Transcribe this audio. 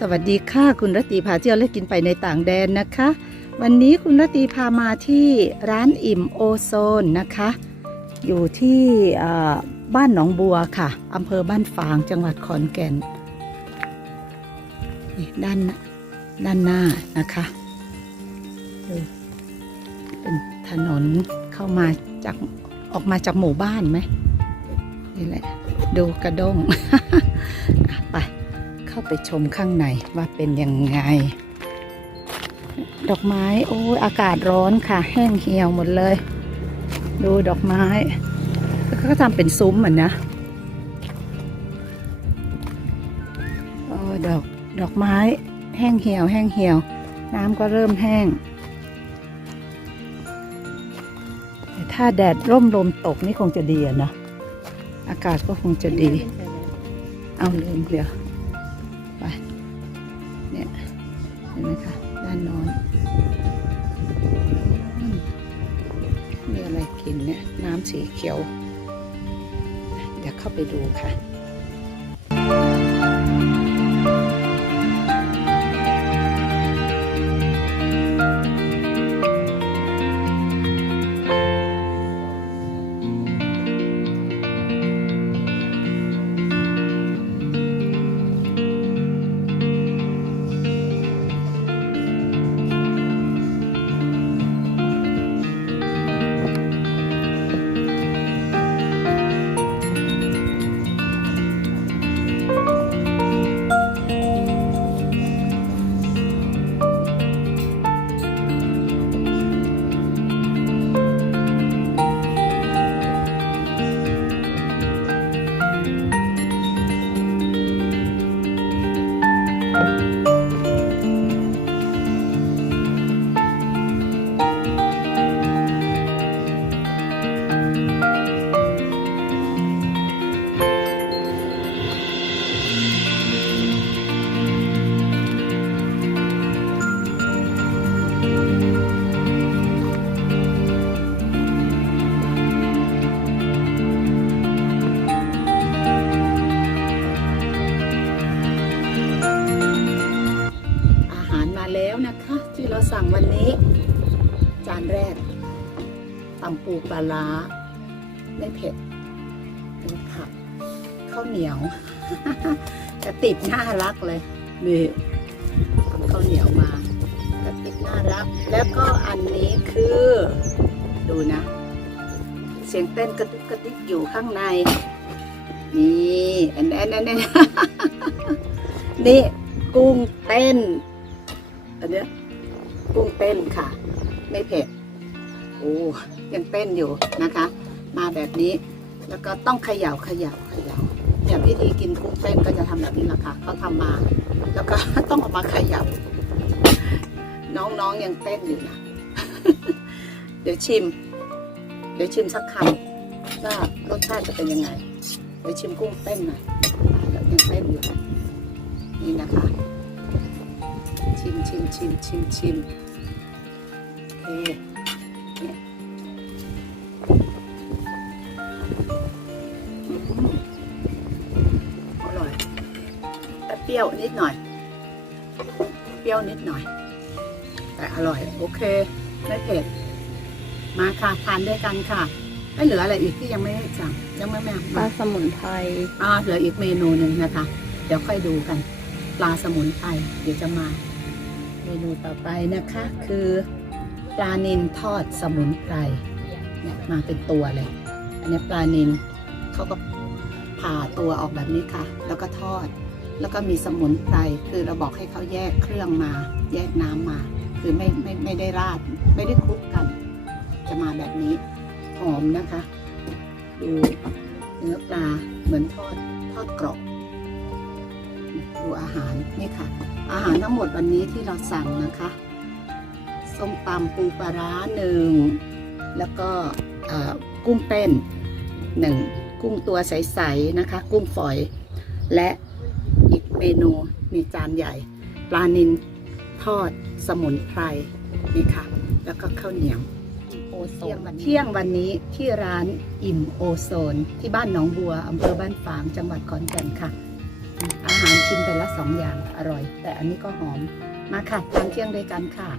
สวัสดีค่ะคุณรตีพาเที่ยวและกินไปในต่างแดนนะคะ วันนี้คุณรตีพามาที่ร้านอิ่มโอโซนนะคะ อยู่ที่บ้านหนองบัวค่ะอำเภอบ้านฝางจังหวัดขอนแก่นนี่ด้านด้านหน้านะคะเป็นถนนเข้ามาจากออกมาจากหมู่บ้านไหมนี่แหละ ดูกระด้งไป เข้าไปชมข้างในว่าเป็นยังไง ดอกไม้โอ้ยอากาศร้อนค่ะ แห้งเหี่ยวหมดเลย ดูดอกไม้ก็ทำเป็นซุ้มเหมือนนะโอ้ดอกดอกไม้แห้งเหี่ยวแห้งเหี่ยว น้ำก็เริ่มแห้งแต่ถ้าแดดร่มลมตกนี่คงจะดีอะนะอากาศก็คงจะดี เอาลืมเดี๋ยว เนี่ยเห็นไหมคะด้านโนอนอืมมีอะไรกินเนี่ยน้ำสีเขียว เดี๋ยวเข้าไปดูค่ะ จานแรกตำปูปลาร้าไม่เผ็ดเป็นผักข้าวเหนียว กระติบน่ารักเลยนี่ข้าวเหนียวมากระติบน่ารัก แล้วก็อันนี้คือ ดูนะ เสียงเต้นกระตุกกระติกอยู่ข้างใน นี่อันนั้นอันนั้นนี่กุ้งเต้นอันเนี้ย กุ้งเต้นค่ะ ไม่เผ็ดโอ้ยังเต้นอยู่นะคะ มาแบบนี้แล้วก็ต้องเขย่าเขย่าเขย่าเนี่ยพิธีกินกุ้งเต้นก็จะทำแบบนี้แหละค่ะเขาทำมา แล้วก็ต้องออกมาเขย่าน้องๆยังเต้นอยู่นะเดี๋ยวชิม เดี๋ยวชิมสักคำว่ารสชาติจะเป็นยังไง เดี๋ยวชิมกุ้งเต้นหน่อยยังเต้นอยู่นี่นะคะ ชิมชิมชิมชิมชิมโอเคเนี่ยอื้อหืออร่อยแต่เปรี้ยวนิดหน่อย เปรี้ยวนิดหน่อย แต่อร่อย โอเค ไม่เผ็ด มาค่ะ ทานด้วยกันค่ะ ไม่เหลืออะไรอีกที่ยังไม่ได้สั่ง ยังไม่แม่ปลาสมุนไพรอ่าเหลืออีกเมนูหนึ่งนะคะ เดี๋ยวค่อยดูกัน ปลาสมุนไพรเดี๋ยวจะมา เมนูต่อไปนะคะ คือปลานิลทอดสมุนไพรเนี่ยมาเป็นตัวเลย อันนี้ปลานิลเขาก็ผ่าตัวออกแบบนี้ค่ะ แล้วก็ทอด แล้วก็มีสมุนไพร คือเราบอกให้เขาแยกเครื่องมา แยกน้ำมา คือไม่ไม่ไม่ได้ราด ไม่ได้คลุกกัน จะมาแบบนี้ หอมนะคะ ดูเนื้อปลาเหมือนทอดทอดกรอบ ดูอาหารนี่ค่ะ อาหารทั้งหมดวันนี้ที่เราสั่งนะคะส้มตำปูปลาร้าหนึ่งแล้วก็เอ่อกุ้งเต้นหนึ่งกุ้งตัวใสๆนะคะ กุ้งฝอย และอีกเมนูมีจานใหญ่ ปลานิลทอดสมุนไพรนี่ค่ะ แล้วก็ข้าวเหนียวโอโซเที่ยงนวันเที่ยงวันนี้ที่ร้านอิ่มโอโซน ที่บ้านหนองบัวอำเภอบ้านฝางจังหวัดขอนแก่นค่ะ อาหารชิมไปละสองอย่างอร่อย แต่อันนี้ก็หอมมาค่ะทานเที่ยงด้วยกันค่ะ